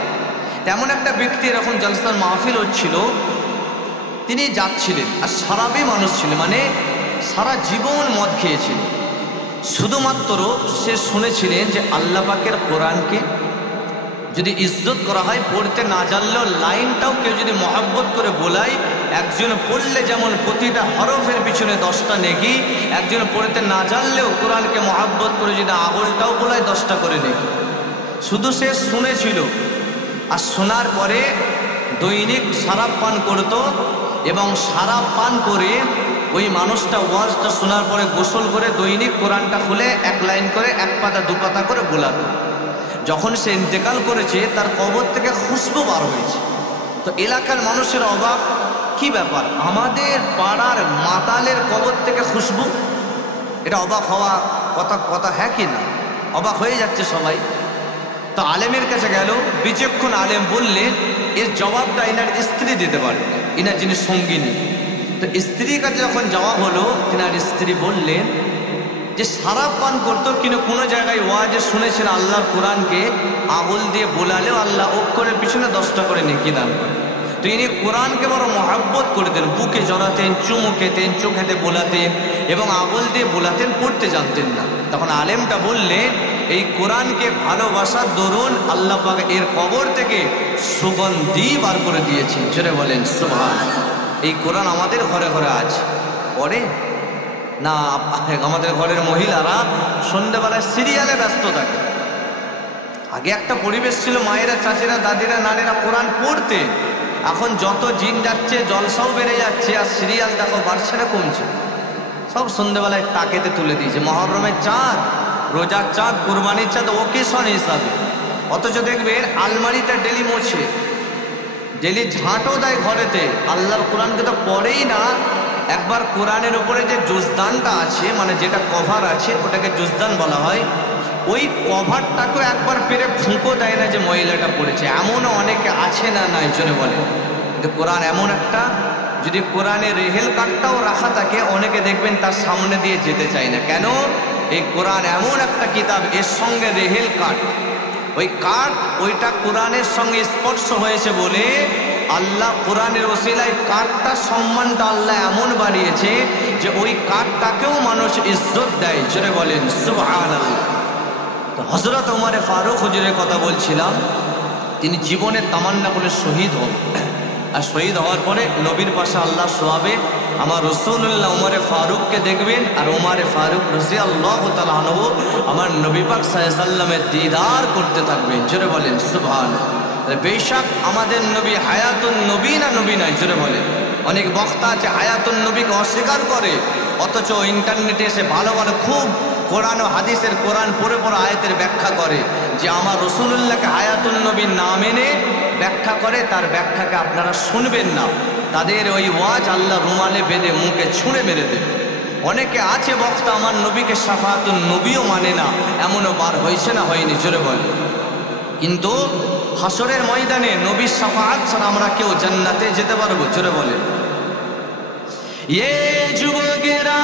তেমন একটা ব্যক্তি, এরকম জলসার মাহফিল হচ্ছিল, তিনি যাচ্ছিলেন, আর সারাবি মানুষ ছিলেন, মানে সারা জীবন মদ খেয়েছিলেন। শুধুমাত্র সে শুনেছিলেন যে আল্লাহ পাকের কোরআনকে যদি ইজ্জত করা হয়, পড়তে না জানলেও লাইনটাও কেউ যদি মহাব্বত করে বলায়, একজন পড়লে যেমন প্রতিটা হরফের পিছনে 10টা নেকি, একজন পড়তে না জানলেও কোরআনকে মহাব্বত করে যদি আগলটাও বলায় 10টা করে নেকি। শুধু সে শুনেছিল, আর শোনার পরে দৈনিক শরাব পান করত, এবং শরাব পান করে ওই মানুষটা ওয়াজটা শোনার পরে গোসল করে দৈনিক কোরআনটা খুলে এক লাইন করে এক পাতা দু পাতা করে বোলাতো। যখন সে ইন্তেকাল করেছে তার কবর থেকে খুশবু বার হয়েছে। তো এলাকার মানুষের অবাক, কি ব্যাপার, আমাদের পাড়ার মাতালের কবর থেকে খুশবু? এটা অবাক হওয়া কথা হ্যাঁ কি না? অবাক হয়ে যাচ্ছে সবাই। তো আলেমের কাছে গেল, বিচক্ষণ আলেম বললেন এর জবাবটা এনার স্ত্রী দিতে পারে, এনার যিনি সঙ্গিনী। তো স্ত্রীর কাছে যখন যাওয়া হলো, এনার স্ত্রী বললেন যে সারাপ পান করতো, কিন্তু কোনো জায়গায় ওয়াজে শুনেছেন আল্লাহর কোরআনকে আঙুল দিয়ে বোলালেও আল্লাহ অক্ষরের পিছনে 10টা করে নেকি দান করে। তো ইনি কোরআনকে বড় মহাব্বত করতেন, বুকে জড়াতেন, চুমু খেতেন, চোখেতে বোলাতেন এবং আঙুল দিয়ে বোলাতেন, পড়তে জানতেন না। তখন আলেমটা বললেন এই কোরআনকে ভালোবাসার দরুন আল্লাহ পাক এর কবর থেকে সুগন্ধি বার করে দিয়েছেন। জোরে বলেন সুবহানাল্লাহ। এই কোরআন আমাদের ঘরে ঘরে আছে, পড়ে না? আমাদের ঘরের মহিলারা সন্ধ্যাবেলায় সিরিয়ালে ব্যস্ত থাকে। আগে একটা পরিবেশ ছিল, মায়েরা, চাচিরা, দাদিরা, নানিরা কোরআন পড়তে। এখন যত দিন যাচ্ছে জলসাও বেড়ে যাচ্ছে, আর সিরিয়াল দেখো বাড়ছে না কমছে। সব সন্ধ্যাবেলায় তাকেতে তুলে দিয়েছে। মহরমের চাঁদ, রোজার চাঁদ, কুরবানির চাঁদ ওকেশন হিসাবে। অথচ দেখবেন আলমারিটা ডেলি মোছে, ডেলি ঝাঁটও দেয় ঘরেতে। আল্লাহর কোরআনকে তো পড়েই না। একবার কোরআনের উপরে যে জুজদানটা আছে, মানে যেটা কভার আছে, ওটাকে জুজদান বলা হয়, ওই কভারটাকেও একবার পেরে ফুঁকো দেয় না যে মহিলাটা পড়েছে। এমনও অনেকে আছে না, নাই জন্য বলে। কিন্তু কোরআন এমন একটা, যদি কোরআনের রেহেল কার্ডটাও রাখা থাকে, অনেকে দেখবেন তার সামনে দিয়ে যেতে চায় না। কেন? এই কোরআন এমন একটা কিতাব, এর সঙ্গে রেহেল কার্ড, ওই কার্ড, ওইটা কোরআনের সঙ্গে স্পর্শ হয়েছে বলে আল্লাহ কোরআনের ওসিলায় কার্ডটার সম্মানটা আল্লাহ এমন বাড়িয়েছে যে ওই কার্ডটাকেও মানুষ ইজ্জত দেয়। জোরে বলেন সুবহানাল্লাহ। তো হযরত ওমর ফারুক হুজুরের কথা বলছিলাম, তিনি জীবনের তামান্না করে শহীদ হন। আর শহীদ হওয়ার পরে নবীর পাশে আল্লাহ শোয়াবে, আমার রাসূলুল্লাহ ওমর ফারুককে দেখবেন, আর ওমর ফারুক রাদিয়াল্লাহু তাআলা আনহু আমার নবী পাক সাল্লাল্লাহু আলাইহি ওয়াসাল্লামের দিদার করতে থাকবেন। জোরে বলেন সুবহানাল্লাহ। বেশক আমাদের নবী হায়াতুন নবী না নবী নাই? জোরে বলেন। অনেক বক্তা আছে হায়াতুন নবীকে অস্বীকার করে, অথচ ইন্টারনেটে এসে ভালো ভালো খুব কোরআন ও হাদিসের কোরআন পড়ে পড়ে আয়াতের ব্যাখ্যা করে, যে আমার রাসূলুল্লাহকে হায়াতুন নবী না মেনে ব্যাখ্যা করে, তার ব্যাখ্যাকে আপনারা শুনবেন না। তাদের ওই ওয়াজ আল্লাহ রুমালে বেঁধে মুখে ছুঁড়ে মেরে দেবে। অনেকে আছে বক্তা আমার নবীকে শাফাআতুন নবীও মানে না, এমনও বার হয়েছে না হয়নি? জোরে বলে। কিন্তু হাসরের ময়দানে নবীর শাফাআত ছাড়া আমরা কেউ জান্নাতে যেতে পারবো? জোরে বলে। যুবকেরা,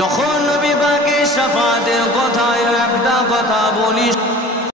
যখন নবী পাকের শাফাআতের কথা একটা কথা বলিস,